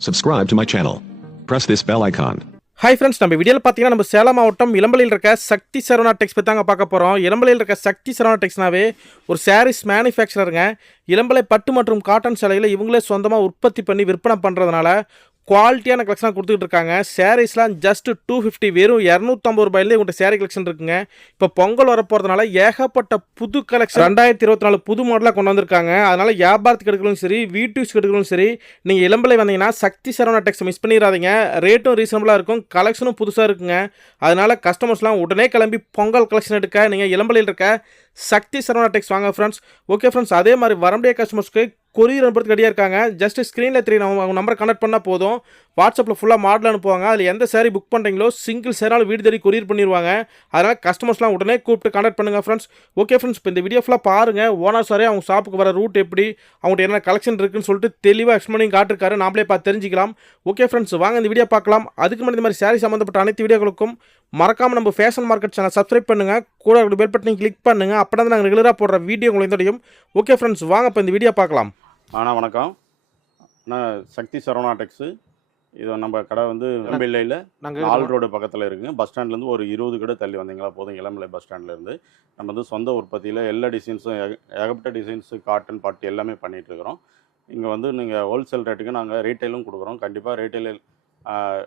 Subscribe to my channel. Press this bell icon. Hi friends நம்ம வீடியோவில் பார்த்தீங்கன்னா நம்ம சேலம் மாவட்டம் இளம்பலையில் இருக்க சக்தி சரவணா டெக்ஸ் பற்றி தாங்க பார்க்க போகிறோம் இளம்பலையில் இருக்க சக்தி சரவணா டெக்ஸ்னாவே ஒரு சாரீஸ் மேனுஃபேக்சரருங்க இளம்பலை பட்டு மற்றும் காட்டன் சேலையில் இவங்களே சொந்தமாக உற்பத்தி பண்ணி விற்பனை பண்ணுறதுனால குவாலிட்டியான கலெக்ஷனாக கொடுத்துட்டு இருக்காங்க. சாரீஸ்லாம் ஜஸ்ட் டூ ஃபிஃப்டி வெறும் இரநூத்தம்பது ரூபாயிலே உங்கள்கிட்ட சேரீ கலெக்ஷன் இருக்குங்க. இப்போ பொங்கல் வர போகிறதுனால ஏகப்பட்ட புது கலெக்ஷன் ரெண்டாயிரத்தி இருபத்தி நாலு புது மாடலாக கொண்டு வந்திருக்காங்க. அதனால் வியாபாரத்துக்கு எடுக்கலும் சரி வீட்டு யூஸ்க்கு எடுக்கலும் சரி நீங்கள் இளம்பலை வந்தீங்கன்னா சக்தி சரவணா டெக்ஸ் மிஸ் பண்ணிடாதீங்க ரேட்டும் ரீசனபுளாக இருக்கும். கலெக்ஷனும் புதுசாக இருக்குங்க. அதனால் கஸ்டமர்ஸ்லாம் உடனே கிளம்பி பொங்கல் கலெக்ஷன் எடுக்க நீங்கள் இளம்பலையில் இருக்க சக்தி சரவணா டெக்ஸ் வாங்க ஃப்ரெண்ட்ஸ் ஓகே ஃப்ரெண்ட்ஸ் அதே மாதிரி வரம்படிய கஸ்டமர்ஸ்க்கு கொரியர் அனுப்புறதுக்கு ரெடியாக இருக்காங்க. ஜஸ்ட் ஸ்க்ரீனில் த்ரீ நம்ம அவங்க நம்பர் கனெக்ட் பண்ணால் போதும். வாட்ஸ்அப்பில் ஃபுல்லாக மாடல் அனுப்புவாங்க. அதில் எந்த சாரி புக் பண்ணுறீங்களோ சிங்கிள் சேரால் வீடு தேடி கொரியர் பண்ணிடுவாங்க அதனால் கஸ்டமர்ஸ்லாம் உடனே கூப்பிட்டு கனெக்ட் பண்ணுங்கள் ஃப்ரெண்ட்ஸ் ஓகே ஃப்ரெண்ட்ஸ் இப்போ இந்த வீடியோ ஃபுல்லாக பாருங்கள் ஓனர் சாரே அவங்க ஷாப்புக்கு வர ரூட் எப்படி அவங்கள்ட்ட என்ன கலெக்ஷன் இருக்குன்னு சொல்லிட்டு தெளிவாக எக்ஸ்பிளைனிங் காட்டிருக்காரு. நாமளே பார்த்து தெரிஞ்சிக்கலாம். ஓகே ஃப்ரெண்ட்ஸ் வாங்க இந்த வீடியோ பார்க்கலாம். அதுக்கு முன்னாடி இந்த மாதிரி சாரி சம்மந்தப்பட்ட அனைத்து வீடியோகளுக்கும் மறக்காமல் நம்ம ஃபேஷன் மார்க்கெட் சேனல் சப்ஸ்கிரைப் பண்ணுங்கள் கூட பெல் பட்டனையும் கிளிக் பண்ணுங்கள் அப்போ தான் நாங்கள் ரெகுலராக போடுற வீடியோ உங்களுக்கு தெரியும் ஓகே ஃப்ரெண்ட்ஸ் வாங்க இப்போ இந்த வீடியோ பார்க்கலாம். அண்ணா வணக்கம். நான் சக்தி சரவணா டெக்ஸு இது நம்ம கடை வந்து இளம்பிள்ளையில் நால் நாங்கள் ரோடு பக்கத்தில் இருக்குங்க பஸ் ஸ்டாண்ட்லேருந்து ஒரு இருபது கடை தள்ளி வந்தீங்களா போதும் இளம்பிள்ளை பஸ் ஸ்டாண்ட்லேருந்து நம்ம வந்து சொந்த உற்பத்தியில் எல்லா டிசைன்ஸும் ஏக- ஏகப்பட்ட டிசைன்ஸு காட்டன் பட்டு எல்லாமே பண்ணிகிட்டு இருக்கிறோம். இங்கே வந்து நீங்கள் ஹோல்சேல் ரேட்டுக்கு நாங்கள் ரீட்டைலும் கொடுக்குறோம். கண்டிப்பாக ரீட்டைல்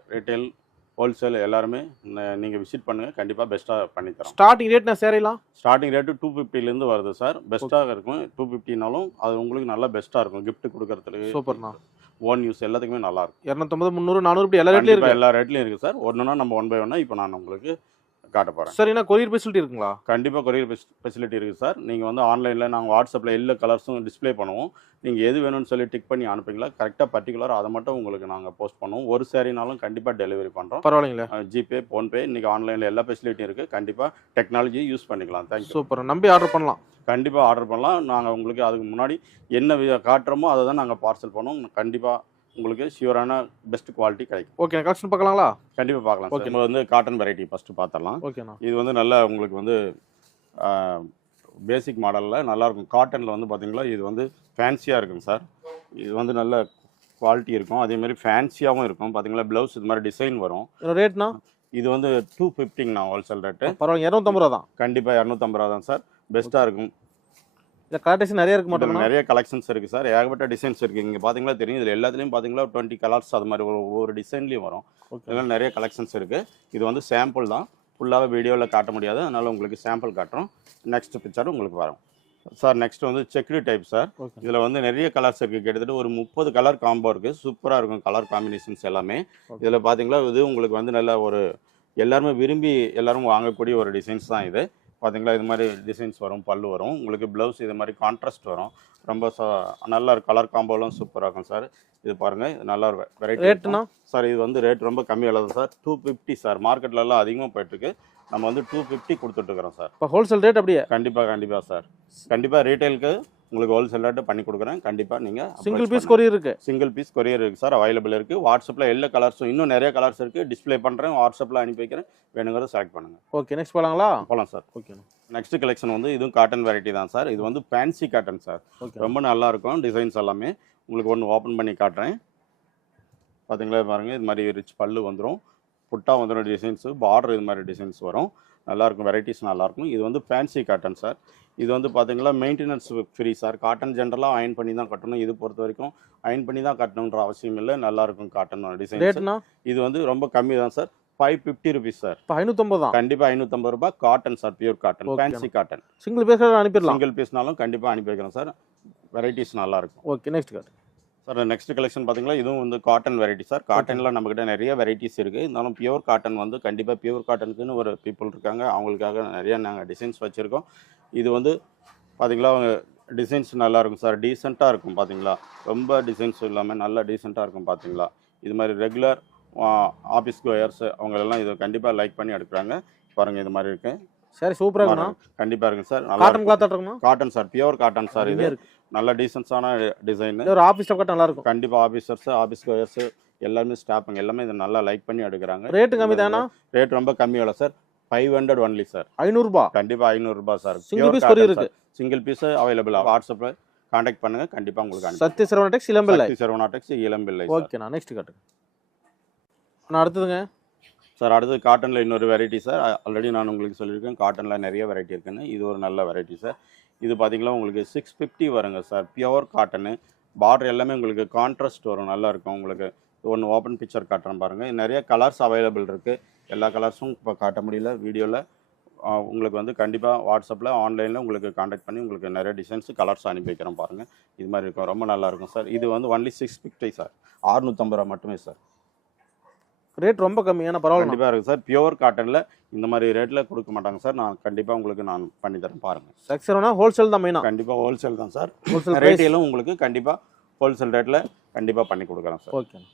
ரீட்டைல் ஹோல்சேல் எல்லாருமே நீங்கள் விசிட் பண்ணுங்கள் கண்டிப்பாக பெஸ்ட்டாக பண்ணித்தரோம் ஸ்டார்டிங் ரேட் நான் சேரலாம்? ஸ்டார்டிங் ரேட்டு டூ ஃபிஃப்டிலேருந்து வருது சார் பெஸ்ட்டாக இருக்கும். டூ ஃபிஃப்டினாலும் அது உங்களுக்கு நல்லா பெஸ்ட்டாக இருக்கும். Gift கொடுக்கறதுக்கு சூப்பர்ண்ணா. ஓன் யூஸ் எல்லாத்துக்குமே நல்லா இருக்கும். இரநூத்தம்பது முந்நூறு நானூறு இப்படி எல்லா ரேட்லையும் கண்டிப்பா இருக்கு. எல்லா ரேட்லையும் இருக்குது சார் ஒன்றுனா நம்ம ஒன் பை ஒன்னா இப்போ நான் உங்களுக்கு காட்ட போகிறேன் சரிண்ணா கொரியர் ஃபெசிலிட்டி இருக்குங்களா? கண்டிப்பாக கொரியர் ஃபெசிலிட்டி இருக்குது சார். நீங்கள் வந்து ஆன்லைனில் நாங்கள் வாட்ஸ்அப்பில் எல்லா கலர்ஸும் டிஸ்ப்ளே பண்ணுவோம். நீங்கள் எது வேணும்னு சொல்லி டிக் பண்ணி அனுப்புங்களா கரெக்டாக பர்டிகுலர் அதை மட்டும் உங்களுக்கு நாங்கள் போஸ்ட் பண்ணுவோம். ஒரு சேரீனாலும் கண்டிப்பாக டெலிவரி பண்ணுறோம் பரவாயில்லைங்களா. ஜிபே ஃபோன்பே இன்றைக்கி ஆன்லைனில் எல்லா ஃபெசிலிட்டியும் இருக்குது கண்டிப்பாக டெக்னாலஜி யூஸ் பண்ணிக்கலாம். Thank you super. நம்பி ஆர்டர் பண்ணலாம். கண்டிப்பாக ஆர்டர் பண்ணலாம். நாங்கள் உங்களுக்கு அதுக்கு முன்னாடி என்ன காட்டுறோமோ அதை தான் நாங்கள் பார்சல் பண்ணுவோம். கண்டிப்பாக உங்களுக்கு ஷியூரான பெஸ்ட் குவாலிட்டி கிடைக்கும். ஓகே கலெக்ஷன் பார்க்கலாங்களா? கண்டிப்பாக பார்க்கலாம். ஓகே நம்ம வந்து காட்டன் வெரைட்டி ஃபஸ்ட்டு பார்த்துடலாம். ஓகேண்ணா இது வந்து நல்ல உங்களுக்கு வந்து பேசிக் மாடலில் நல்லாயிருக்கும் காட்டனில் வந்து பார்த்தீங்களா இது வந்து ஃபேன்சியாக இருக்குங்க சார் இது வந்து நல்ல குவாலிட்டி இருக்கும். அதே மாதிரி ஃபேன்சியாகவும் இருக்கும். பார்த்தீங்களா ப்ளவுஸ் இது மாதிரி டிசைன் வரும். ரேட்னா இது வந்து டூ ஃபிஃப்டிங்கண்ணா ஹோல்சேல் ரேட்டு பரவாயில்ல இரநூத்தம்பது ரூபா தான் கண்டிப்பாக இரநூத்தம்பது ரூபா தான் சார் பெஸ்ட்டாக இருக்கும். இந்த கலெக்ஷன் நிறைய இருக்க இதுல மாட்டோம்னா நிறைய கலெக்ஷன்ஸ் இருக்குது சார். ஏகப்பட்ட டிசைன்ஸ் இருக்குது இங்கே பார்த்தீங்களா தெரியும். இதில் எல்லாத்துலேயும் பார்த்தீங்களா டுவெண்ட்டி கலர்ஸ் அது மாதிரி ஒரு ஒவ்வொரு டிசைன்லேயும் வரும். இதெல்லாம் நிறைய கலெக்ஷன்ஸ் இருக்குது இது வந்து சாம்பிள் தான். ஃபுல்லாகவே வீடியோவில் காட்ட முடியாது. அதனால் உங்களுக்கு சாம்பிள் காட்டுறோம். நெக்ஸ்ட் பிக்சர் உங்களுக்கு வரும். சார் நெக்ஸ்ட் வந்து செக்ரி டைப் சார் இதில் வந்து நிறைய கலர்ஸ் இருக்குது கிட்டத்தட்ட ஒரு முப்பது கலர் காம்போ இருக்குது சூப்பராக இருக்கும் கலர் காம்பினேஷன்ஸ் எல்லாமே. இதில் பார்த்தீங்களா இது உங்களுக்கு வந்து நல்ல ஒரு எல்லாருமே விரும்பி எல்லாரும் வாங்கக்கூடிய ஒரு டிசைன்ஸ் தான் இது. பார்த்தீங்களா இது மாதிரி டிசைன்ஸ் வரும் பல்லு வரும். உங்களுக்கு ப்ளவுஸ் இது மாதிரி கான்ட்ராஸ்ட் வரும். ரொம்ப ச- நல்லா இருக்கும் கலர் காம்போலாம் சூப்பராக இருக்கும் சார் இது பாருங்கள் இது நல்லா வெரைட்டி ரேட்னா சார் இது வந்து ரேட் ரொம்ப கம்மியாக தான் சார் டூ ஃபிஃப்டி சார் மார்க்கெட்லலாம் அதிகமாக போயிட்டுருக்கு. நம்ம வந்து டூ ஃபிஃப்டி கொடுத்துட்ருக்குறோம் சார் இப்போ ஹோல்சேல் ரேட் அப்படியே? கண்டிப்பாக கண்டிப்பாக சார் கண்டிப்பாக ரீட்டைலுக்கு உங்களுக்கு ஹோல்சேல் ரேட்டு பண்ணி கொடுக்குறேன். கண்டிப்பாக நீங்கள் சிங்கிள் பீஸ் கொரியர் இருக்கு. சிங்கிள் பீஸ் கொரியர் இருக்குது சார் அவைலபிள் இருக்குது வாட்ஸ்அப்பில் எல்லா கலர்ஸும் இன்னும் நிறைய கலர்ஸ் இருக்குது டிஸ்ப்ளே பண்ணுறேன் வாட்ஸ்அப்பில் அனுப்பி வைக்கிறேன். வேணுங்கிறத செலக்ட் பண்ணுங்கள் ஓகே நெக்ஸ்ட் போகலாங்களா போகலாம் சார் ஓகேண்ணா நெக்ஸ்ட் கலெக்ஷன் வந்து இதுவும் காட்டன் வெரைட்டி தான் சார் இது வந்து ஃபேன்சி காட்டன் சார் ஓகே ரொம்ப நல்லா இருக்கும். டிசைன்ஸ் எல்லாமே உங்களுக்கு ஒன்று ஓப்பன் பண்ணி காட்டுறேன். பார்த்தீங்களா பாருங்கள் இது மாதிரி ரிச் பல்லு வந்துடும் புட்டா வந்துடும் டிசைன்ஸு பார்டர் இது மாதிரி டிசைன்ஸ் வரும். நல்லாயிருக்கும் வெரைட்டிஸ் நல்லாயிருக்கும் இது வந்து ஃபேன்சி காட்டன் சார் இது வந்து பார்த்தீங்களா மெயின்டெனன்ஸ் ஃப்ரீ சார் காட்டன் ஜென்ரலாக அயன் பண்ணி தான் கட்டணும். இது பொறுத்த வரைக்கும் அயன் பண்ணி தான் கட்டணுன்ற அவசியம் இல்லை. நல்லாயிருக்கும் காட்டன் ரேட்னா இது வந்து ரொம்ப கம்மி தான் sir five fifty rupees sir ஐநூற்றம்பது தான்? கண்டிப்பாக ஐநூற்றம்பது ரூபாய் cotton sir pure cotton. Fancy cotton single piece அனுப்பிடலாம். Single பீஸ்னாலும் கண்டிப்பாக அனுப்பி வைக்கிறோம் சார் வெரைட்டிஸ் நல்லாயிருக்கும் okay next card sir next collection பார்த்தீங்களா இதுவும் வந்து காட்டன் வெரைட்டி சார் காட்டனில் நம்மக்கிட்ட நிறைய வெரைட்டிஸ் இருக்குது இருந்தாலும் பியூர் காட்டன் வந்து கண்டிப்பாக பியூர் காட்டனுக்குன்னு ஒரு பீப்புள் இருக்காங்க. அவங்களுக்காக நிறைய நாங்கள் டிசைன்ஸ் வச்சுருக்கோம். இது வந்து பார்த்தீங்களா அவங்க டிசைன்ஸ் நல்லா இருக்கும் சார் டீசெண்டாக இருக்கும் பார்த்தீங்களா ரொம்ப டிசைன்ஸ் இல்லாமல் நல்லா டீசெண்டாக இருக்கும் பார்த்தீங்களா இது மாதிரி ரெகுலர் ஆஃபீஸ் கோயர்ஸ் அவங்களெல்லாம் இது கண்டிப்பாக லைக் பண்ணி எடுக்கிறாங்க. பாருங்கள் இது மாதிரி இருக்கு. சரி சூப்பராக இருக்குண்ணா. கண்டிப்பாக இருக்குங்க சார். நல்லா காட்டன் கிளாத் இருக்குண்ணா? Cotton sir pure cotton sir இது. நல்ல டீசென்ஸான டிசைன் ஒரு ஆஃபீஸ் கட்ட நல்லா இருக்கும் கண்டிப்பாக ஆஃபீஸர்ஸ் ஆஃபீஸ் கோயர்ஸ் எல்லாருமே ஸ்டாஃபுங்க எல்லாமே இதை நல்லா லைக் பண்ணி எடுக்கிறாங்க. ரேட்டு கம்மி தானா? ரேட் ரொம்ப கம்மியோட sir five hundred only sir ஐநூறுபா? கண்டிப்பாக ஐநூறுரூபா சார் piece courier இருக்கு. சிங்கிள் பீஸ் அவைலபிள் வாட்ஸ்அப்பில் காண்டாக்ட் பண்ணுங்க. கண்டிப்பாக உங்களுக்கு சத்ய சரவண டெக்ஸ் இளம்பிள்ளை. சக்தி சரவணாடெக்ஸ் இளம்பிள்ளை சார் ஓகேண்ணா நெக்ஸ்ட் காட்டுங்க அண்ணா அடுத்ததுங்க. சார் அடுத்து காட்டனில் இன்னொரு வெரைட்டி சார். ஆல்ரெடி நான் உங்களுக்கு சொல்லியிருக்கேன் காட்டனில் நிறைய வெரைட்டி இருக்குன்னு. இது ஒரு நல்ல வெரைட்டி சார். இது பார்த்தீங்கன்னா உங்களுக்கு சிக்ஸ் ஃபிஃப்டி வருங்க சார். பியோர் காட்டனு பார்டர் எல்லாமே உங்களுக்கு கான்ட்ராஸ்ட் வரும் நல்லாயிருக்கும் உங்களுக்கு ஒன்று ஓப்பன் பிக்சர் காட்டுறேன் பாருங்கள் நிறைய கலர்ஸ் அவைலபிள் இருக்குது எல்லா கலர்ஸும் இப்போ காட்ட முடியல. வீடியோவில் உங்களுக்கு வந்து கண்டிப்பாக வாட்ஸ்அப்பில் ஆன்லைனில் உங்களுக்கு காண்டாக்ட் பண்ணி உங்களுக்கு நிறைய டிசைன்ஸ் கலர்ஸ் அனுப்பி வைக்கிறேன் பாருங்கள் இது மாதிரி இருக்கும். ரொம்ப நல்லாயிருக்கும் சார். இது வந்து ஒன்லி சிக்ஸ் ஃபிஃப்டி சார். அறுநூற்றம்பது ரூபா மட்டுமே சார். ரேட் ரொம்ப கம்மியான பரவாயில்ல கண்டிப்பாக இருக்குது சார். பியூர் காட்டனில் இந்த மாதிரி ரேட்டில் கொடுக்க மாட்டாங்க சார். நான் கண்டிப்பாக உங்களுக்கு நான் பண்ணி தரேன் பாருங்கள் சரவணா ஹோல்சேல் தான் மெயினா கண்டிப்பாக ஹோல்சேல் தான் சார். ஹோல்சேல் ரேட்டிலும் உங்களுக்கு கண்டிப்பாக ஹோல்சேல் ரேட்டில் கண்டிப்பாக பண்ணி கொடுக்குறேன் சார். ஓகேண்ணா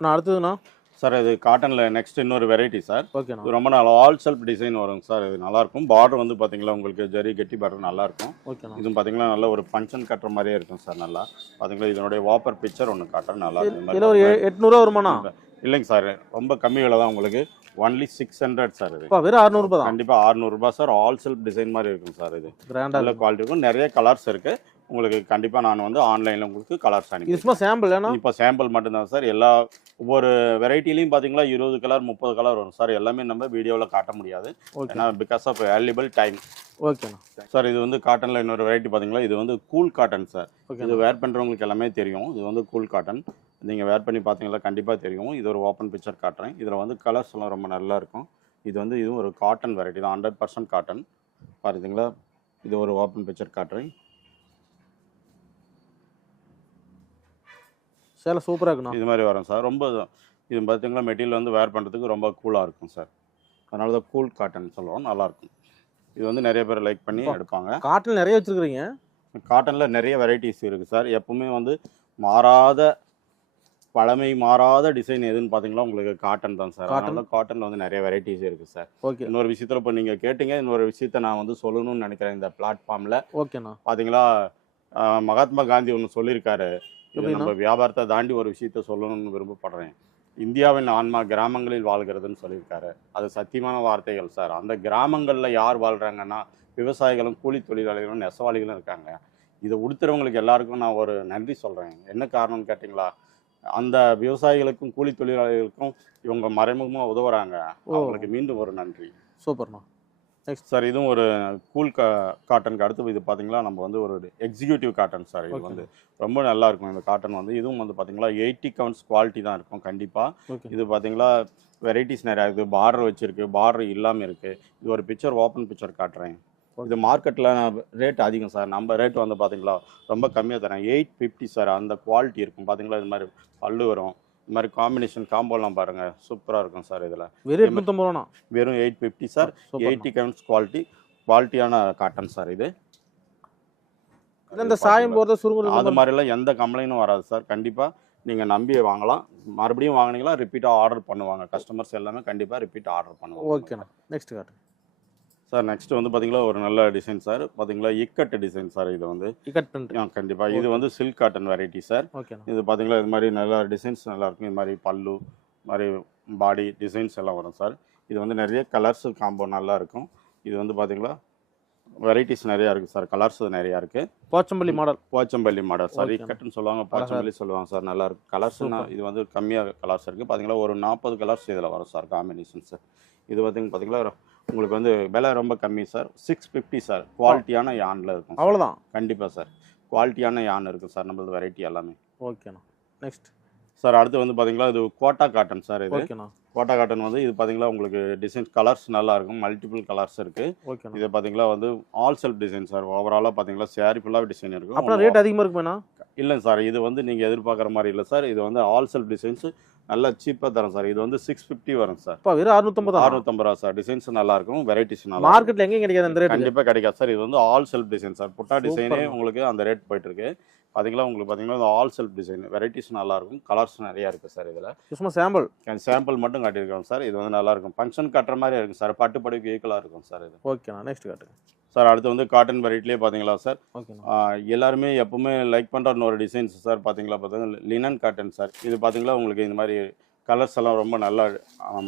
அண்ணா. அடுத்ததுண்ணா? சார் இது காட்டனில் நெக்ஸ்ட் இன்னொரு வெரைட்டி சார். இது ரொம்ப நாள் ஆல் செல்ஃப் டிசைன் வரும் சார். இது நல்லாயிருக்கும் பார்டர் வந்து பார்த்தீங்களா உங்களுக்கு ஜரி கெட்டி பார்டர் நல்லாயிருக்கும் ஓகேண்ணா இதுவும் பார்த்தீங்கன்னா நல்ல ஒரு ஃபங்க்ஷன் கட்டுற மாதிரியே இருக்கும் சார் நல்லா. பார்த்தீங்களா இதனுடைய வாப்பர் பிக்சர் ஒன்று காட்டுறேன் நல்லா இருக்கும். ஒரு எட்நூறுவா வருமாண்ணா? இல்லைங்க சார் ரொம்ப கம்மி விலை தான் உங்களுக்கு. ஒன்லி சிக்ஸ் ஹண்ட்ரட் சார் இது. வெறும் அறுநூறுபா தான்? கண்டிப்பாக அறுநூறுபா சார் ஆல் செல்ஃப் டிசைன் மாதிரி இருக்கும் சார் இது. கிராண்டாக குவாலிட்டி இருக்கும். நிறைய கலர்ஸ் இருக்கு. உங்களுக்கு கண்டிப்பாக நான் வந்து ஆன்லைனில் உங்களுக்கு கலர்ஸ் அனுப்பி சும்மா சாம்பிள் ஏன்னா இப்போ சாம்பிள் மட்டும்தான் சார். எல்லா ஒவ்வொரு வெரைட்டிலையும் பார்த்தீங்களா இருபது கலர் முப்பது கலர் வரும் சார். எல்லாமே நம்ம வீடியோவில் காட்ட முடியாது. ஏன்னா பிகாஸ் ஆஃப் வேல்யூபிள் டைம் ஓகேண்ணா சார் இது வந்து காட்டனில் இன்னொரு வெரைட்டி பார்த்தீங்களா இது வந்து கூல் காட்டன் சார். இது வேர் பண்ணுறவங்களுக்கு எல்லாமே தெரியும். இது வந்து கூல் காட்டன் நீங்கள் வேர் பண்ணி பார்த்தீங்களா கண்டிப்பாக தெரியும். இது ஒரு ஓப்பன் பிக்சர் காட்டுறேன். இதில் வந்து கலர்ஸ் எல்லாம் ரொம்ப நல்லா இருக்கும். இது வந்து இதுவும் ஒரு காட்டன் வெரைட்டி தான். ஹண்ட்ரட் பர்சன்ட் காட்டன் பாருங்களா? இது ஒரு ஓப்பன் பிக்சர் காட்டுறேன். சேலை சூப்பராக இருக்குண்ணா. இது மாதிரி வரும் சார். ரொம்ப இது பார்த்தீங்களா மெட்டீரியல் வந்து வேர் பண்ணுறதுக்கு ரொம்ப கூலாக இருக்கும் சார். அதனால தான் கூல் காட்டன் சொல்லுவோம் நல்லாயிருக்கும் இது வந்து நிறைய பேர் லைக் பண்ணி எடுப்பாங்க. காட்டில் நிறைய வச்சிருக்கிறீங்க? காட்டனில் நிறைய வெரைட்டிஸ் இருக்குது சார். எப்பவுமே வந்து மாறாத பழமை மாறாத டிசைன் எதுன்னு பார்த்தீங்களா உங்களுக்கு காட்டன் தான் சார். அதனால காட்டனில் வந்து நிறைய வெரைட்டிஸ் இருக்குது சார் ஓகே இன்னொரு விஷயத்தில் இப்போ நீங்கள் கேட்டீங்க இன்னொரு விஷயத்த நான் வந்து சொல்லணும்னு நினைக்கிறேன் இந்த பிளாட்ஃபார்மில் ஓகேண்ணா பார்த்தீங்களா மகாத்மா காந்தி ஒன்று சொல்லியிருக்காரு? நம்ம வியாபாரத்தை தாண்டி ஒரு விஷயத்த சொல்லணும்னு விருப்பப்படுறேன். இந்தியாவின் ஆன்மா கிராமங்களில் வாழ்கிறதுன்னு சொல்லியிருக்காரு. அது சத்தியமான வார்த்தைகள் சார் அந்த கிராமங்களில் யார் வாழ்கிறாங்கன்னா விவசாயிகளும் கூலி தொழிலாளிகளும் நெசவாளிகளும் இருக்காங்க. இதை உடுத்துறவங்களுக்கு எல்லாருக்கும் நான் ஒரு நன்றி சொல்கிறேன் என்ன காரணம்னு கேட்டிங்களா? அந்த விவசாயிகளுக்கும் கூலி தொழிலாளிகளுக்கும் இவங்க மறைமுகமாக உதவுறாங்க. அவங்களுக்கு மீண்டும் ஒரு நன்றி. சூப்பர்ண்ணா சார் இதுவும் ஒரு கூல் கா காட்டனுக்கு அடுத்து இது பார்த்தீங்களா நம்ம வந்து ஒரு எக்ஸிக்யூட்டிவ் காட்டன் சார். இது. வந்து ரொம்ப நல்லா இருக்கும் இந்த காட்டன் வந்து. இதுவும் வந்து பார்த்தீங்களா எயிட்டி கவுண்ட்ஸ் குவாலிட்டி தான் இருக்கும் கண்டிப்பாக இது பார்த்தீங்களா வெரைட்டிஸ் நிறையா இருக்குது. பார்டர் வச்சிருக்கு. பார்டர் இல்லாமல் இருக்குது இது ஒரு பிக்சர் ஓப்பன் பிக்சர் காட்டுறேன். இது மார்க்கெட்டில் ரேட் அதிகம் சார் நம்ம ரேட் வந்து பார்த்தீங்களா ரொம்ப கம்மியாக தரேன். எயிட் ஃபிஃப்டி சார் அந்த குவாலிட்டி இருக்கும். பார்த்தீங்களா இது மாதிரி பல்லு வரும். இது மாதிரி காம்பினேஷன் காம்போலாம் பாருங்கள் சூப்பராக இருக்கும் சார் இதில். வெறும் எட்நூத்தம்பது ரூபாண்ணா? வெறும் eight fifty sir. Eighty counts quality குவாலிட்டியான காட்டன் சார் இது. இந்த சாயம் போகிறது அது சுருங்குறது மாதிரிலாம் எந்த கம்ப்ளைண்ட்டும் வராது சார் கண்டிப்பாக நீங்கள் நம்பி வாங்கலாம். மறுபடியும் வாங்கினீங்களா ரிப்பீட்டாக ஆர்டர் பண்ணுவாங்க. கஸ்டமர்ஸ் எல்லாமே கண்டிப்பாக ரிப்பீட் ஆர்டர் பண்ணுவாங்க. ஓகேண்ணா நெக்ஸ்ட் காட்டு சார் நெக்ஸ்ட் வந்து பார்த்தீங்களா ஒரு நல்ல டிசைன் சார் பார்த்தீங்களா இக்கட் டிசைன் சார் இது வந்து. கட் பண்ணிட்டு கண்டிப்பாக இது வந்து சில்க் காட்டன் வெரைட்டி சார் இது பார்த்தீங்களா இது மாதிரி நல்ல டிசைன்ஸ் நல்லா இருக்கும். இது மாதிரி பல்லு மாதிரி பாடி டிசைன்ஸ் எல்லாம் வரும் சார் இது வந்து நிறைய கலர்ஸ் காம்போ நல்லா இருக்கும். இது வந்து பார்த்தீங்களா வெரைட்டிஸ் நிறையா இருக்குது சார் கலர்ஸ் நிறையா இருக்குது Pochampalli model Pochampalli model sir. இக்கட்டுன்னு சொல்லுவாங்க போச்சம்பள்ளி சொல்லுவாங்க சார் நல்லா இருக்கு. கலர்ஸ்னா இது வந்து கம்மியாக கலர்ஸ் இருக்குது பார்த்தீங்களா ஒரு நாற்பது கலர்ஸ் இதில் வரும் சார் காம்பினேஷன் சார் இது பார்த்தீங்க பார்த்தீங்களா உங்களுக்கு வந்து விலை ரொம்ப கம்மி சார். Six fifty sir. குவாலிட்டியான யானில் இருக்கும் அவ்வளோதான் கண்டிப்பாக சார். குவாலிட்டியான யான் இருக்குது சார் நம்மளது வெரைட்டி எல்லாமே. ஓகேண்ணா நெக்ஸ்ட் சார் அடுத்து வந்து பார்த்தீங்களா இது கோட்டா காட்டன் சார் இது. ஓகேண்ணா கோட்டா காட்டன் வந்து இது பார்த்தீங்களா உங்களுக்கு டிசைன் கலர்ஸ் நல்லா இருக்கும். மல்டிபிள் கலர்ஸ் ஓகேண்ணா இது பார்த்தீங்களா வந்து ஆல் செல்ஃப் டிசைன் சார். ஓவராலாக பார்த்தீங்களா சேரீ ஃபுல்லாக டிசைன் இருக்கும். அப்புறம் ரேட் அதிகமாக இருக்குமேண்ணா இல்லைங்க சார். இது வந்து நீங்கள் எதிர்பார்க்குற மாதிரி இல்லை சார். இது வந்து ஆல் செல்ஃப் டிசைன்ஸ் நல்லா சீப்பாக தரும் சார். இது வந்து சிக்ஸ் ஃபிஃப்டி வரும் சார். அப்பா வெறும் அறுநூத்தம்பது? அறுநூத்தம்பது ரூபா சார். டிசைன்ஸ் நல்லா இருக்கும் வெரைட்டிஸ் நல்லா. மார்க்கெட்டில் எங்கேயும் கிடைக்காது அந்த ரேட் கண்டிப்பாக கிடைக்காது சார். இது வந்து ஆல் செல்ஃப் டிசைன் சார். புட்டா. டிசைனே உங்களுக்கு அந்த ரேட் போயிட்டு இருக்கு பார்த்தீங்களா உங்களுக்கு பார்த்தீங்கன்னா ஆல் செல்ஃப் டிசைன் வெரைட்டிஸ் நல்லா இருக்கும் கலர்ஸ் நிறையா இருக்குது சார் இதில். சும்மா சாம்பிள் சாம்பிள் மட்டும் காட்டியிருக்கோம் சார். இது வந்து நல்லா இருக்கும் ஃபங்க்ஷன் கட்டுற மாதிரி இருக்கும் சார். பட்டு படுக்கு ஈக்குவலாக இருக்கும் சார் இது. ஓகேண்ணா நெக்ஸ்ட் காட்டுங்க. சார் அடுத்து வந்து காட்டன் வெரைட்டிலே பார்த்தீங்களா சார்? எல்லாருமே எப்பவுமே லைக் பண்ணுற இன்னொரு டிசைன்ஸ் சார் பார்த்தீங்களா பார்த்தீங்கன்னா லினன் காட்டன் சார். இது பார்த்தீங்களா உங்களுக்கு இந்த மாதிரி கலர்ஸ் எல்லாம் ரொம்ப நல்லா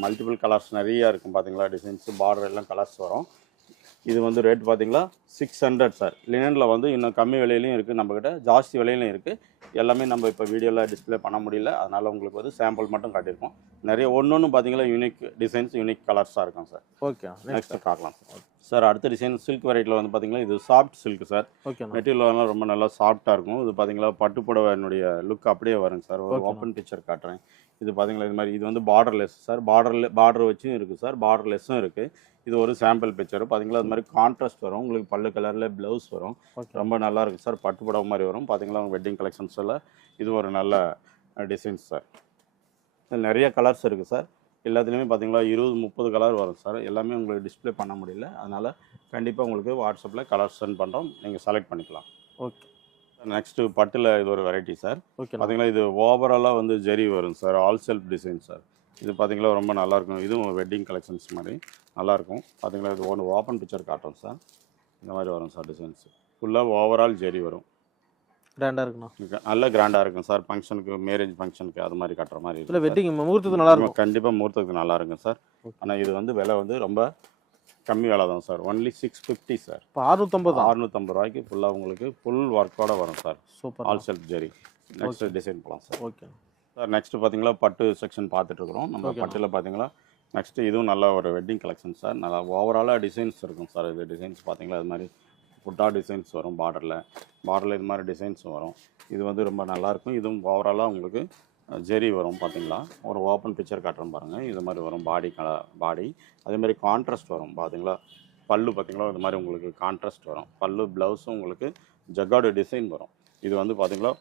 மல்டிபிள் கலர்ஸ் நிறைய இருக்கும் பார்த்தீங்களா டிசைன்ஸ் பார்டர் எல்லாம் கலர்ஸ் வரும். இது வந்து ரேட் பார்த்தீங்களா சிக்ஸ் ஹண்ட்ரட் சார். லினனில் வந்து இன்னும் கம்மி விலையிலையும் இருக்குது நம்மக்கிட்ட ஜாஸ்தி விலையிலையும் இருக்குது எல்லாமே நம்ம இப்போ வீடியோவில் டிஸ்ப்ளே பண்ண முடியல. அதனால் உங்களுக்கு வந்து சாம்பிள் மட்டும் காட்டியிருக்கோம். நிறைய ஒன்று ஒன்று பார்த்தீங்கன்னா யூனிக் டிசைன்ஸ் யூனிக் கலர்ஸாக இருக்கும் சார். ஓகே நெக்ஸ்ட் பார்க்கலாம் சார். சார் அடுத்த டிசைன் சில்க் வெரைட்டியில் வந்து பார்த்தீங்கன்னா இது சாஃப்ட் சில்க் சார். ஓகேண்ணா மெட்டீரியல்லாம் ரொம்ப நல்லா சாஃப்ட்டாக இருக்கும். இது பார்த்தீங்களா பட்டு புடவைனுடைய லுக் அப்படியே வருங்க சார். ஒரு. ஓப்பன் பிக்சர் காட்டுறேன். இது பார்த்தீங்களா இது மாதிரி இது வந்து பார்டர்லெஸ் சார். பார்டர்ல பார்டர் வச்சும் இருக்குது சார். பார்டர்லெஸ்ஸும் இருக்குது இது ஒரு சாம்பிள் பிக்சர் பார்த்தீங்களா அது மாதிரி கான்ட்ராஸ்ட் வரும். உங்களுக்கு பல்லு கலரில் ப்ளவுஸ் வரும். ஓகே ரொம்ப நல்லா இருக்குது சார். பட்டு புடவை மாதிரி வரும். பார்த்தீங்களா வெட்டிங் கலெக்ஷன்ஸில் இது ஒரு நல்ல டிசைன்ஸ் சார். நிறைய கலர்ஸ் இருக்குது சார். எல்லாத்துலேயுமே பார்த்தீங்களா இருபது முப்பது கலர் வரும் சார் எல்லாமே உங்களுக்கு டிஸ்ப்ளே பண்ண முடியல. அதனால் கண்டிப்பாக உங்களுக்கு வாட்ஸ்அப்பில் கலர் சென்ட் பண்ணுறோம் நீங்கள் செலக்ட் பண்ணிக்கலாம். ஓகே நெக்ஸ்ட்டு பட்டில் இது ஒரு வெரைட்டி சார் ஓகேண்ணா பார்த்தீங்களா இது ஓவராலாக வந்து ஜெரி வரும் sir all self design sir இது பார்த்தீங்களா ரொம்ப நல்லாயிருக்கும் இதுவும் வெட்டிங் கலெக்ஷன்ஸ் மாதிரி நல்லாயிருக்கும் பார்த்தீங்களா இது ஒன்று ஓப்பன் பிக்சர் காட்டும் சார் இந்த மாதிரி வரும் சார் டிசைன்ஸ் ஃபுல்லாக ஓவரால் ஜெரி வரும். கிராண்டாக இருக்குண்ணா இது நல்ல கிராண்டாக இருக்கும் சார். ஃபங்க்ஷனுக்கு மேரேஜ் ஃபங்க்ஷனுக்கு அது மாதிரி கட்டுற மாதிரி இல்லை வெட்டிங் முகூர்த்தத்துக்கு நல்லா இருக்கும். கண்டிப்பாக முகூர்த்தத்துக்கு நல்லா இருக்கும் சார். ஆனால் இது வந்து விலை வந்து ரொம்ப கம்மி விலை தான் sir. Only six fifty sir. இப்போ அறுநூத்தம்பது அறுநூத்தம்பது ரூபாய்க்கு ஃபுல்லாக உங்களுக்கு ஃபுல் ஒர்க்கோட வரும் sir. Super all self zari next design போகலாம் சார். ஓகே சார் நெக்ஸ்ட் பார்த்தீங்களா பட்டு செக்ஷன் பார்த்துட்டு இருக்கிறோம். நம்ம. பட்டில் பார்த்தீங்களா நெக்ஸ்ட் இதுவும் நல்ல ஒரு வெட்டிங் கலெக்ஷன் சார். நல்லா ஓவராலாக டிசைன்ஸ் இருக்கும் சார். இது டிசைன்ஸ் பார்த்தீங்களா இது மாதிரி புட்டா டிசைன்ஸ் வரும் பார்டரில். பார்டரில் இது மாதிரி டிசைன்ஸ் வரும். இது வந்து ரொம்ப நல்லாயிருக்கும் இதுவும் ஓவராலாக உங்களுக்கு ஜெரி வரும் பார்த்தீங்களா ஒரு ஓப்பன் பிக்சர் காட்டுறோம் பாருங்கள் இது மாதிரி வரும் பாடி கலர் பாடி அதே மாதிரி கான்ட்ராஸ்ட் வரும் பார்த்தீங்களா பல்லு பார்த்தீங்களா இது மாதிரி உங்களுக்கு கான்ட்ராஸ்ட் வரும். பல்லு ப்ளவுஸும் உங்களுக்கு ஜக்காடு டிசைன் வரும். இது வந்து பார்த்தீங்களா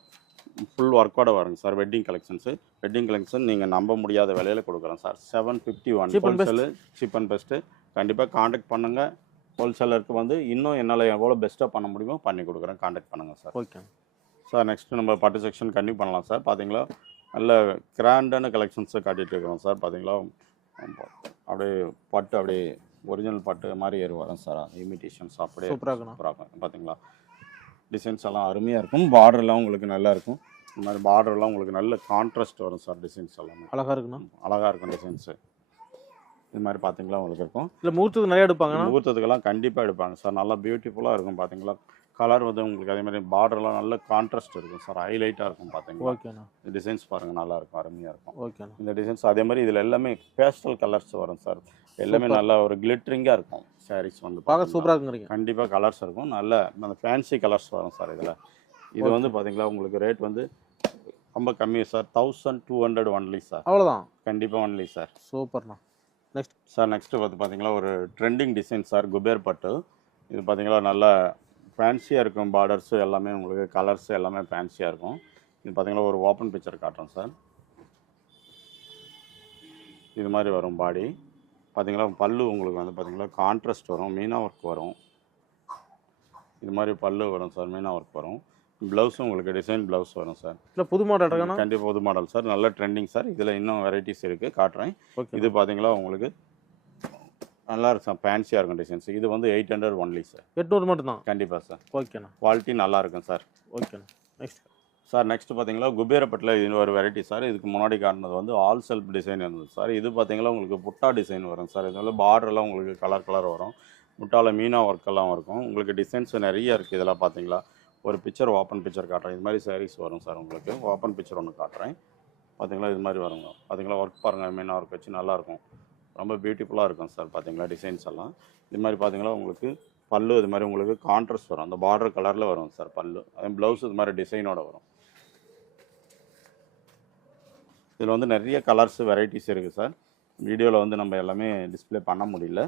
ஃபுல் ஒர்க்கோட வருங்க sir wedding collections wedding collection நீங்கள் நம்ப முடியாத விலையில கொடுக்குறோம் sir seven fifty one. Wholesale cheap and best கண்டிப்பாக காண்டாக்ட் பண்ணுங்கள் ஹோல்சேலருக்கு வந்து இன்னும் என்னால் எவ்வளோ பெஸ்ட்டாக பண்ண முடியுமோ பண்ணி கொடுக்குறேன். காண்டாக்ட் பண்ணுங்கள் சார். ஓகே சார் நெக்ஸ்ட் நம்ம பட்டு செக்ஷன் கண்டினியூ பண்ணலாம் சார். பார்த்தீங்களா நல்ல கிராண்டான கலெக்ஷன்ஸை காட்டிகிட்டு இருக்கிறோம் சார். பார்த்தீங்களா அப்படியே பட்டு அப்படியே ஒரிஜினல் பட்டு மாதிரி வரும் சார். இமிட்டேஷன்ஸ் அப்படியே சூப்பராக பார்த்தீங்களா டிசைன்ஸ் எல்லாம் அருமையாக இருக்கும். பார்டர்லாம் உங்களுக்கு நல்லா இருக்கும். இந்த மாதிரி பார்டர்லாம் உங்களுக்கு நல்ல கான்ட்ராஸ்ட் வரும் சார் டிசைன்ஸ் எல்லாமே. அழகாக இருக்குண்ணா அழகாக இருக்கும் டிசைன்ஸு இது மாதிரி பார்த்தீங்களா உங்களுக்கு இருக்கும்? இல்லை முகூர்த்தத்துக்கு நிறைய எடுப்பாங்கண்ணா முகூர்த்தத்துக்கெல்லாம் கண்டிப்பாக எடுப்பாங்க. சார் நல்லா பியூட்டிஃபுல்லாக இருக்கும் பார்த்தீங்களா கலர் வந்து உங்களுக்கு அதே மாதிரி பார்டர்லாம் நல்ல கான்ட்ராஸ்ட் இருக்கும் சார். ஹைலைட்டாக இருக்கும் பார்த்தீங்களா ஓகேண்ணா டிசைன்ஸ் பாருங்கள் நல்லா இருக்கும் அருமையாக இருக்கும். ஓகேண்ணா இந்த டிசைன்ஸ் அதே மாதிரி இதில் எல்லாமே பேஸ்டல் கலர்ஸ் வரும் சார். எல்லாமே. நல்லா ஒரு கிளிட்டரிங்காக இருக்கும் சாரீஸ் வந்து பார்க்க. சூப்பராக இருக்குங்கிறீங்க கண்டிப்பாக கலர்ஸ் இருக்கும். நல்ல அந்த ஃபேன்சி கலர்ஸ் வரும் சார் இதில். இது வந்து பார்த்தீங்களா உங்களுக்கு ரேட் வந்து ரொம்ப கம்மி sir. Thousand two hundred only sir. அவ்வளோதான் கண்டிப்பாக ஒன்லி சார். சூப்பர்ண்ணா நெக்ஸ்ட் சார் நெக்ஸ்ட்டு வந்து பார்த்தீங்களா ஒரு ட்ரெண்டிங் டிசைன் சார் குபேர் பட்டு. இது பார்த்தீங்களா நல்லா ஃபேன்சியாக இருக்கும் பார்டர்ஸு எல்லாமே உங்களுக்கு கலர்ஸ் எல்லாமே ஃபேன்சியாக இருக்கும். இது பார்த்தீங்களா ஒரு ஓப்பன் பிக்சர் காட்டுறோம் சார் இது மாதிரி வரும் பாடி பார்த்தீங்களா பல்லு உங்களுக்கு வந்து பார்த்தீங்களா கான்ட்ராஸ்ட் வரும் மீனா ஒர்க் வரும். இது மாதிரி பல்லு வரும் சார் மீனா ஒர்க் வரும். ப்ளவுஸும் உங்களுக்கு டிசைன் ப்ளவுஸ் வரும் சார். இல்லை புது மாடல் இருக்காண்ணா கண்டிப்பாக புது மாடல் சார். நல்ல ட்ரெண்டிங் சார். இதில் இன்னும் வெரைட்டிஸ் இருக்குது காட்டுறேன். ஓகே. இது பார்த்தீங்களா உங்களுக்கு நல்லா இருக்கும். சார் ஃபேன்சியாக இருக்கும் டிசைன்ஸ் இது வந்து எயிட் ஹண்ட்ரட் ஒன்லி சார். எட்நூறு மட்டும்தான்? கண்டிப்பாக சார். ஓகேண்ணா. குவாலிட்டி நல்லா இருக்கும் சார். ஓகேண்ணா. நெக்ஸ்ட் சார் நெக்ஸ்ட் பார்த்தீங்களா குபேரப்பட்டில் இது ஒரு வெரைட்டி சார். இதுக்கு முன்னாடி காட்டினது வந்து ஆல் செல்ஃப் டிசைன் இருந்தது சார். இது பார்த்தீங்களா உங்களுக்கு புட்டா டிசைன் வரும் சார். இதில் பார்டர்லாம் உங்களுக்கு கலர் கலர் வரும். முட்டாவில் மீனா ஒர்க்கெல்லாம் இருக்கும். உங்களுக்கு டிசைன்ஸ் நிறைய இருக்குது இதெல்லாம் பார்த்தீங்களா ஒரு பிக்சர் ஓப்பன் பிக்சர் காட்டுறேன். இது மாதிரி சாரீஸ் வரும் சார் உங்களுக்கு. ஓப்பன் பிக்சர் ஒன்று காட்டுறேன். பார்த்தீங்களா இது மாதிரி வருங்க. பார்த்தீங்களா ஒர்க் பாருங்கள் மீனா ஒர்க் வச்சு நல்லாயிருக்கும் ரொம்ப பியூட்டிஃபுல்லாக இருக்கும் சார் பார்த்தீங்களா டிசைன்ஸ் எல்லாம். இது மாதிரி பார்த்தீங்களா உங்களுக்கு பல்லு இது மாதிரி உங்களுக்கு கான்ட்ரஸ்ட் வரும். அந்த பார்டர் கலரில் வரும் சார் பல்லு. அதே ப்ளவுஸ் இது மாதிரி டிசைனோட வரும். இதில் வந்து நிறைய கலர்ஸ் வெரைட்டிஸ் இருக்குது சார் வீடியோவில் வந்து நம்ம எல்லாமே டிஸ்ப்ளே பண்ண முடியல.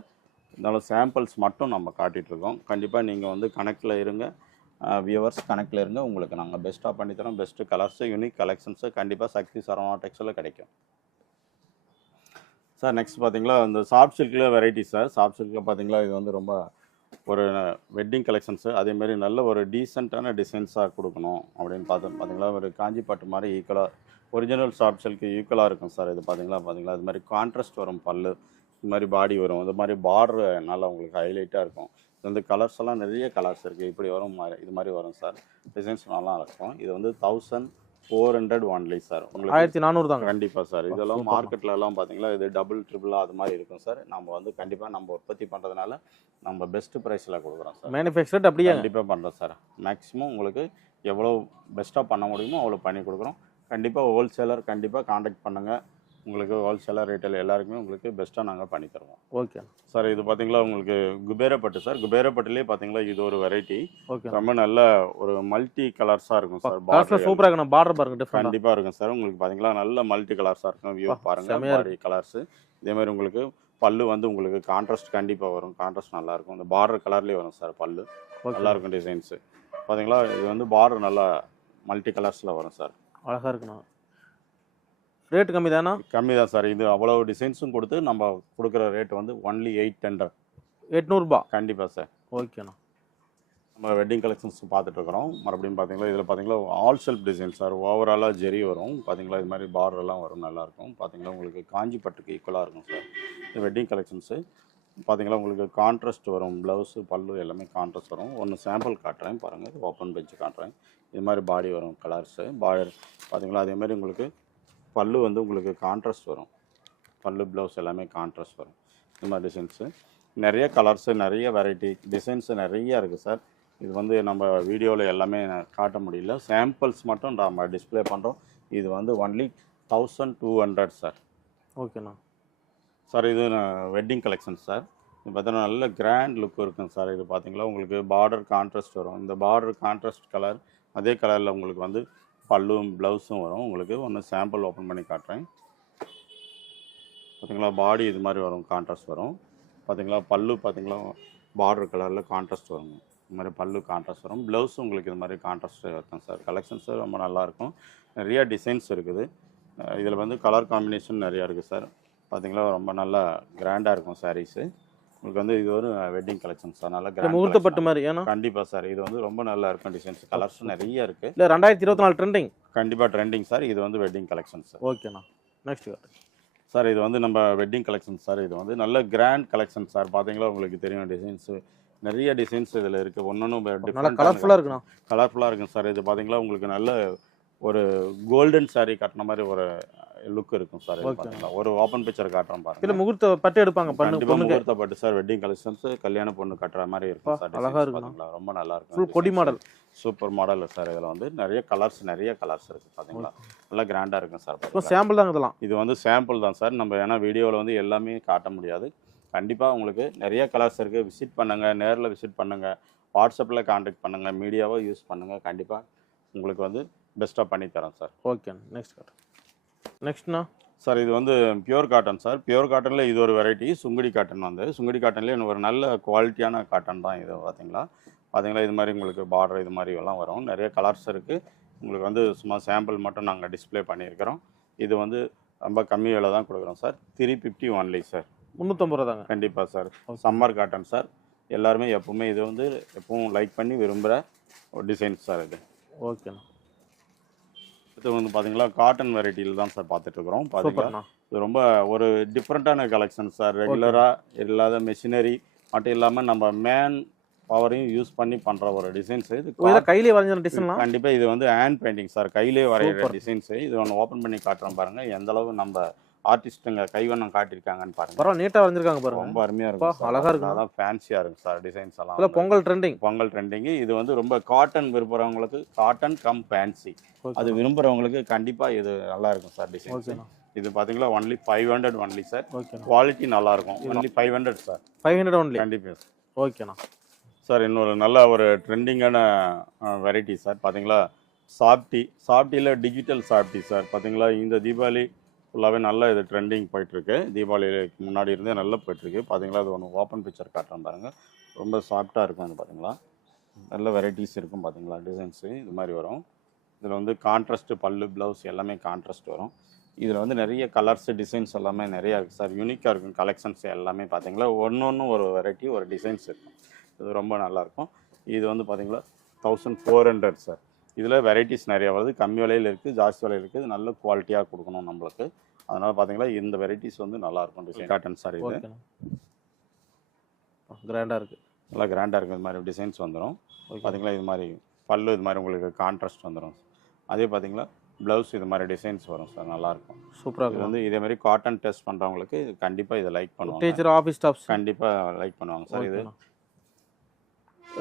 இருந்தாலும் சாம்பிள்ஸ் மட்டும் நம்ம காட்டிகிட்டு இருக்கோம். கண்டிப்பாக நீங்கள் வந்து கனெக்டில் இருங்க. வியூவர்ஸ் கணக்கில் இருங்க உங்களுக்கு நாங்கள் பெஸ்ட்டாக பண்ணித்தரோம் பெஸ்ட்டு கலர்ஸு யூனிக் கலெக்ஷன்ஸு கண்டிப்பாக சக்தி சரவணா டெக்ஸில் கிடைக்கும். சார் நெக்ஸ்ட் பார்த்தீங்களா இந்த சாஃப்ட் சில்கில் வெரைட்டி சார் சாஃப்ட் சில்கில் பார்த்தீங்களா இது வந்து ரொம்ப ஒரு வெட்டிங் கலெக்ஷன்ஸு அதேமாரி நல்ல ஒரு டீசெண்டான டிசைன்ஸாக கொடுக்கணும் அப்படின்னு பார்த்து பார்த்தீங்களா ஒரு காஞ்சிப்பாட்டு மாதிரி ஈக்குவலாக ஒரிஜினல் சாஃப்ட் சில்க்கு ஈக்குவலாக இருக்கும் சார் இது பார்த்தீங்களா பார்த்தீங்களா இது மாதிரி கான்ட்ராஸ்ட் வரும் பல்லு இது மாதிரி பாடி வரும் இது மாதிரி பார்டர் நல்லா உங்களுக்கு ஹைலைட்டாக இருக்கும். வந்து கலர்ஸ் எல்லாம் நிறைய கலர்ஸ் இருக்குது இப்படி வரும் இது மாதிரி வரும் சார் டிசைன்ஸ் நல்லா இருக்கும். இது வந்து thousand four hundred only sir உங்களுக்கு ஆயிரத்தி நானூறு தாங்க. கண்டிப்பா சார் இதெல்லாம். மார்க்கெட்ல எல்லாம் பாத்தீங்களா இது டபுள் ட்ரிபிளா அது மாதிரி இருக்கும் சார் நம்ம வந்து கண்டிப்பா நம்ம உற்பத்தி பண்றதுனால நம்ம பெஸ்ட் பிரைஸ்ல கொடுக்குறோம் சார் மேனுஃபேக்சர்ட் அப்படியே. கண்டிப்பா பண்றோம் சார் மேக்ஸிமம் உங்களுக்கு எவ்வளோ பெஸ்ட்டாக பண்ண முடியுமோ அவ்வளோ பண்ணி கொடுக்குறோம். கண்டிப்பா ஹோல்சேலர் கண்டிப்பா காண்டாக்ட் பண்ணுங்க. உங்களுக்கு ஹோல்சேலர் ரீட்டைல் எல்லாருக்குமே உங்களுக்கு பெஸ்ட்டாக நாங்கள் பண்ணி தருவோம். ஓகே சார் இது பார்த்தீங்களா உங்களுக்கு குபேரப்பட்டு சார் குபேரப்பட்டுலேயே பார்த்தீங்களா இது ஒரு வெரைட்டி ஓகே ரொம்ப நல்ல ஒரு மல்டி கலர்ஸாக இருக்கும் சார் பார்டர் சூப்பரா இருக்கு பார்டர் பாருங்க டிஃபரெண்ட் கண்டிப்பா இருக்கும் சார் உங்களுக்கு பாத்தீங்களா நல்ல மல்டி கலர்ஸா இருக்கும். வியூ பா, பாருங்க செமையா பாடி கலர்ஸ் இதே மாதிரி உங்களுக்கு பல்லு வந்து உங்களுக்கு கான்ட்ராஸ்ட் கண்டிப்பா வரும். கான்ட்ராஸ்ட் நல்லா இருக்கும். இந்த பார்டர் கலர்லயே வரும் சார் பல்லு. நல்லா இருக்கும் டிசைன்ஸ் பாத்தீங்களா இது வந்து பார்டர் நல்லா மல்டி கலர்ஸ்ல வரும் சார் அழகா இருக்குண்ணா ரேட் கம்மி தானா? கம்மி தான் சார். இது அவ்வளவு டிசைன்ஸும் கொடுத்து நம்ம கொடுக்குற ரேட் வந்து ஒன்லி எயிட் ஹண்ட்ரட் எட்நூறுபா? கண்டிப்பா சார். ஓகேண்ணா நம்ம வெட்டிங் கலெக்ஷன்ஸ் பார்த்துட்டு இருக்கிறோம். மறுபடியும் பார்த்தீங்களா இதில் பார்த்தீங்களா ஆல் செல்ஃப் டிசைன் சார். ஓவராலாக ஜெரி வரும். பார்த்தீங்களா இது மாதிரி border எல்லாம் வரும் நல்லாயிருக்கும் பார்த்தீங்களா உங்களுக்கு காஞ்சி பட்டுக்கு ஈக்குவலாக இருக்கும் சார். இது வெட்டிங் கலெக்ஷன்ஸு பார்த்தீங்களா உங்களுக்கு கான்ட்ராஸ்ட் வரும். ப்ளவுஸு பல்லு எல்லாமே கான்ட்ராஸ்ட் வரும். ஒன்று சாம்பிள் காட்டுறேன் பாருங்கள் இது ஓப்பன் பெஞ்சு காட்டுறேன். இது மாதிரி பாடி வரும் கலர்ஸு பார்டர் பார்த்தீங்களா அதே மாதிரி உங்களுக்கு பல்லு வந்து உங்களுக்கு கான்ட்ராஸ்ட் வரும். பல்லு ப்ளவுஸ் எல்லாமே கான்ட்ராஸ்ட் வரும். இந்த மாதிரி டிசைன்ஸு நிறைய கலர்ஸு நிறைய வெரைட்டி டிசைன்ஸு நிறைய இருக்குது சார் இது வந்து நம்ம வீடியோவில் எல்லாமே காட்ட முடியல. சாம்பிள்ஸ் மட்டும் நம்ம டிஸ்ப்ளே பண்ணுறோம் இது வந்து only thousand two hundred sir ஓகேண்ணா சார் இது வெட்டிங் கலெக்ஷன் சார் இது பார்த்தீங்கன்னா நல்ல கிராண்ட் லுக் இருக்கும் சார் இது பார்த்தீங்களா? உங்களுக்கு பார்டர் கான்ட்ராஸ்ட் வரும். இந்த பார்டர் கான்ட்ராஸ்ட் கலர் அதே கலரில் உங்களுக்கு வந்து பல்லும் ப்ளவுஸும் வரும். உங்களுக்கு ஒன்று சாம்பிள் ஓப்பன் பண்ணி காட்டுறேன். பார்த்தீங்களா பாடி இது மாதிரி வரும் கான்ட்ராஸ்ட் வரும். பார்த்தீங்களா பல்லு பார்த்தீங்களா பார்டர் கலரில் கான்ட்ராஸ்ட் வரும். இது மாதிரி பல்லு கான்ட்ராஸ்ட் வரும். ப்ளவுஸும் உங்களுக்கு இது மாதிரி கான்ட்ராஸ்ட் இருக்கும் சார் கலெக்ஷன்ஸ் ரொம்ப நல்லாயிருக்கும் நிறைய டிசைன்ஸ் இருக்குது. இதில் வந்து கலர் காம்பினேஷன் நிறையா இருக்குது சார் பார்த்தீங்களா ரொம்ப நல்லா கிராண்டாக இருக்கும் சாரீஸு உங்களுக்கு வந்து இது ஒரு வெட்டிங் கலெக்ஷன் சார் நல்லா முகூர்த்தப்பட்டு collection. மாதிரி ஏன்னா? கண்டிப்பா சார் இது வந்து ரொம்ப நல்லா இருக்கும் டிசைன்ஸ் கலர்ஸ் நிறைய இருக்கு. இல்ல ரெண்டாயிரத்தி இருபத்தி நாலு ட்ரெண்டிங் கண்டிப்பா ட்ரெண்டிங் சார் இது வந்து வெட்டிங் கலெக்ஷன் சார் ஓகேண்ணா நெக்ஸ்ட் சார் இது வந்து நம்ம வெட்டிங் கலெக்ஷன் சார் இது வந்து நல்ல கிராண்ட் கலெக்ஷன் சார் பாத்தீங்களா? உங்களுக்கு தெரியும் டிசைன்ஸ் நிறைய டிசைன்ஸ் இதுல இருக்கு. ஒன்னொன்னும் நல்லா கலர்ஃபுல்லா இருக்குண்ணா. கலர்ஃபுல்லா இருக்கும் சார் இது பாத்தீங்களா? உங்களுக்கு நல்ல ஒரு கோல்டன் saree கட்டின மாதிரி ஒரு லுக் இருக்கும் சார் ஒரு ஓப்பன் பிக்சர் காட்டுறோம் இல்ல பாருங்க முகூர்த்த பட்டு எடுப்பாங்க பண்ணு பொண்ணுக்கு. முகூர்த்தப்பட்டு சார் வெட்டிங் கலெக்ஷன்ஸ் கல்யாண பொண்ணு கட்டுற மாதிரி இருக்கும் சார் அழகா designs இருக்குண்ணா. பாத்தீங்களா? ரொம்ப நல்லா இருக்கும் கொடி. மாடல் சூப்பர் மாடல் சார் இதில் வந்து நிறைய கலர்ஸ் நிறைய கலர்ஸ் இருக்குது பார்த்தீங்களா நல்லா கிராண்டாக இருக்கும் சார் இப்போ? சாம்பிள் தாங்க இதெல்லாம். இது வந்து சாம்பிள் தான் சார் நம்ம ஏன்னா வீடியோவில் வந்து எல்லாமே காட்ட முடியாது. கண்டிப்பாக உங்களுக்கு நிறைய கலர்ஸ் இருக்குது விசிட் பண்ணுங்கள் நேரில் விசிட் பண்ணுங்கள் வாட்ஸ்அப்பில் காண்டாக்ட் பண்ணுங்கள் மீடியாவை யூஸ் பண்ணுங்கள் கண்டிப்பாக உங்களுக்கு வந்து பெஸ்ட்டாக பண்ணி தரோம் சார் ஓகே நெக்ஸ்ட் கார்டு நெக்ஸ்ட்ண்ணா சார் இது வந்து பியூர் காட்டன் சார் பியூர் காட்டனில் இது ஒரு வெரைட்டி சுங்குடி காட்டன் வந்து. சுங்குடி காட்டன்லேயே ஒரு நல்ல குவாலிட்டியான காட்டன் தான் இது பார்த்தீங்களா பார்த்தீங்களா இது மாதிரி உங்களுக்கு பார்டர் இது மாதிரி எல்லாம் வரும். நிறைய கலர்ஸ் இருக்குது உங்களுக்கு வந்து சும்மா சாம்பிள் மட்டும் நாங்கள் டிஸ்ப்ளே பண்ணியிருக்கிறோம். இது வந்து ரொம்ப கம்மி விலை தான் கொடுக்குறோம் sir three fifty only sir முந்நூற்றம்பது ரூபா தாங்க கண்டிப்பாக சார். சம்மர் காட்டன் சார் எல்லாருமே எப்பவுமே இது வந்து எப்பவும் லைக் பண்ணி விரும்புகிற ஒரு டிசைன் சார் இது. ஓகேண்ணா இது வந்து பார்த்தீங்களா காட்டன் வெரைட்டியில் தான் சார் பார்த்துட்டு இருக்கிறோம் பார்த்தீங்களா சூப்பர்ண்ணா. இது ரொம்ப ஒரு டிஃப்ரெண்ட்டான கலெக்ஷன் சார் ரெகுலராக இல்லாத மெஷினரி மட்டும் இல்லாமல் நம்ம மேன் பவரையும் யூஸ் பண்ணி பண்ணுற ஒரு டிசைன்ஸ் இது கையிலே வரைஞ்ச டிசைன்லாம் கண்டிப்பாக இது வந்து ஹேண்ட் பெயிண்டிங் சார் கையிலே வரைகிற. டிசைன்ஸ் இது ஒன்று ஓப்பன் பண்ணி காட்டுறோம் பாருங்க. எந்த அளவு நம்ம ஆர்டிஸ்ட்டுங்க கைவண்ணம் காட்டியிருக்காங்கன்னு பாருங்க. பரவாயில்ல நீட்டாக வரைஞ்சிருக்காங்க பாருங்க. ரொம்ப அருமையாக இருக்கும் அழகா இருக்கு. அதான் ஃபேன்சியாக இருக்கும் சார் டிசைன்ஸ் இல்லை எல்லாம் பொங்கல் ட்ரெண்டிங் பொங்கல் ட்ரெண்டிங்கு இது வந்து ரொம்ப காட்டன் விரும்புகிறவங்களுக்கு காட்டன் கம் ஃபேன்சி அது விரும்புகிறவங்களுக்கு கண்டிப்பாக இது நல்லா இருக்கும் சார் ஓகேண்ணா இது பார்த்தீங்களா only five hundred only sir. Quality நல்லா இருக்கும். Only five hundred sir. Five hundred only கண்டிப்பாக ஓகேண்ணா சார் இன்னொரு நல்ல ஒரு ட்ரெண்டிங்கான வெரைட்டி சார். பார்த்தீங்களா சாப்டி. சாப்டியில் டிஜிட்டல் சாப்டி சார். பார்த்தீங்களா இந்த தீபாவளி ஃபுல்லாகவே நல்ல இது ட்ரெண்டிங் போயிட்டுருக்கு. தீபாவளிக்கு முன்னாடி இருந்தே நல்லா போயிட்டுருக்கு. பார்த்தீங்களா அது ஒன்று ஓப்பன் பிக்சர் காட்டுறேன் பாருங்கள் ரொம்ப சாஃப்டாக இருக்கும் அது பார்த்தீங்களா நல்ல வெரைட்டிஸ் இருக்கும் பார்த்தீங்களா டிசைன்ஸு இது மாதிரி வரும். இதில் வந்து கான்ட்ராஸ்ட்டு பல்லு ப்ளவுஸ் எல்லாமே கான்ட்ராஸ்ட் வரும். இதில் வந்து நிறைய கலர்ஸு டிசைன்ஸ் எல்லாமே நிறையா இருக்குது சார். யூனிக்காக இருக்கும் கலெக்ஷன்ஸ் எல்லாமே பார்த்தீங்களா ஒன்று ஒன்று ஒரு வெரைட்டி ஒரு டிசைன்ஸ் இருக்கும். இது ரொம்ப நல்லாயிருக்கும் இது வந்து பார்த்தீங்களா தௌசண்ட் ஃபோர் ஹண்ட்ரட் சார். இதில் வெரைட்டிஸ் நிறைய வருது. கம்மி விலையில் இருக்குது ஜாஸ்தி விலையில் இருக்குது. நல்ல குவாலிட்டியாக கொடுக்கணும் நம்மளுக்கு. அதனால் பார்த்தீங்களா இந்த வெரைட்டிஸ் வந்து நல்லாயிருக்கும் டிசைன் காட்டன் சார் இது. கிராண்டாக இருக்குது நல்லா கிராண்டாக இருக்கும் இது மாதிரி டிசைன்ஸ் வந்துடும் பார்த்தீங்களா இது மாதிரி பல்லு இது மாதிரி உங்களுக்கு கான்ட்ராஸ்ட் வந்துடும் அதே பார்த்தீங்களா ப்ளவுஸ் இது மாதிரி டிசைன்ஸ் வரும் சார். நல்லாயிருக்கும் சூப்பராக இது இருக்கும். வந்து இதே மாதிரி காட்டன் டெஸ்ட் பண்ணுறவங்களுக்கு கண்டிப்பாக இதை லைக் பண்ணுவாங்க. டீச்சர் ஆஃபீஸ் ஸ்டாஃப்ஸ் கண்டிப்பாக லைக் பண்ணுவாங்க சார் இது.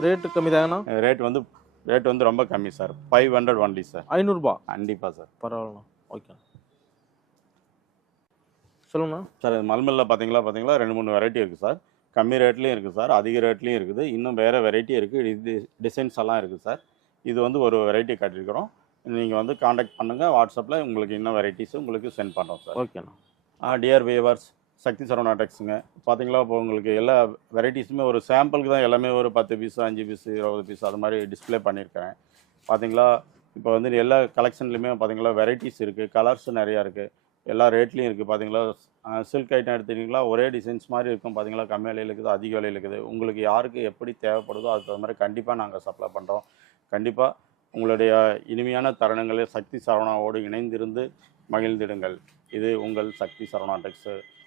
ரேட்டு கம்மி தாங்கண்ணா ரேட் வந்து ரேட் வந்து ரொம்ப கம்மி sir. Five hundred only sir. ஐநூறுரூபா கண்டிப்பாக சார். பரவாயில்லண்ணா. ஓகே சொல்லுங்கண்ணா. சார் மல்மல்ல பார்த்தீங்களா பார்த்தீங்களா ரெண்டு மூணு வெரைட்டி இருக்குது சார். கம்மி ரேட்லேயும் இருக்குது சார். அதிக ரேட்லேயும் இருக்குது. இன்னும் வேறு வெரைட்டி இருக்குது இது டிசைன்ஸ் எல்லாம் இருக்குது சார். இது வந்து ஒரு வெரைட்டி காட்டியிருக்கிறோம். நீங்கள் வந்து காண்டாக்ட் பண்ணுங்கள் வாட்ஸ்அப்பில் உங்களுக்கு இன்னும் வெரைட்டிஸ் உங்களுக்கு சென்ட் பண்ணுறோம் சார். ஓகேண்ணா டிஆர் வேவர்ஸ் சக்தி சரவணா டெக்ஸுங்க பார்த்தீங்களா இப்போ உங்களுக்கு எல்லா வெரைட்டிஸுமே ஒரு சாம்பிளுக்கு தான் எல்லாமே ஒரு பத்து பீஸ் அஞ்சு பீஸ் இருபது பீஸ் அது மாதிரி டிஸ்ப்ளே பண்ணியிருக்கிறேன். பார்த்தீங்களா இப்போ வந்து எல்லா கலெக்ஷன்லையுமே பார்த்தீங்களா வெரைட்டிஸ் இருக்குது கலர்ஸ் நிறையா இருக்குது எல்லா ரேட்லேயும் இருக்குது பார்த்தீங்களா. சில்க் ஐட்டம் எடுத்துக்கிட்டிங்களா ஒரே டிசைன்ஸ் மாதிரி இருக்கும் பார்த்தீங்களா. கம்மி விலையில் இருக்குது அதிக விலையில் இருக்குது. உங்களுக்கு யாருக்கு எப்படி தேவைப்படுதோ அதுக்கு தகுந்த மாதிரி கண்டிப்பாக நாங்கள் சப்ளை பண்ணுறோம் கண்டிப்பாக உங்களுடைய இனிமையான தருணங்களில் சக்தி சரவணாவோடு இணைந்திருந்து மகிழ்ந்திடுங்கள். இது உங்கள் Sakthi Saravana Tex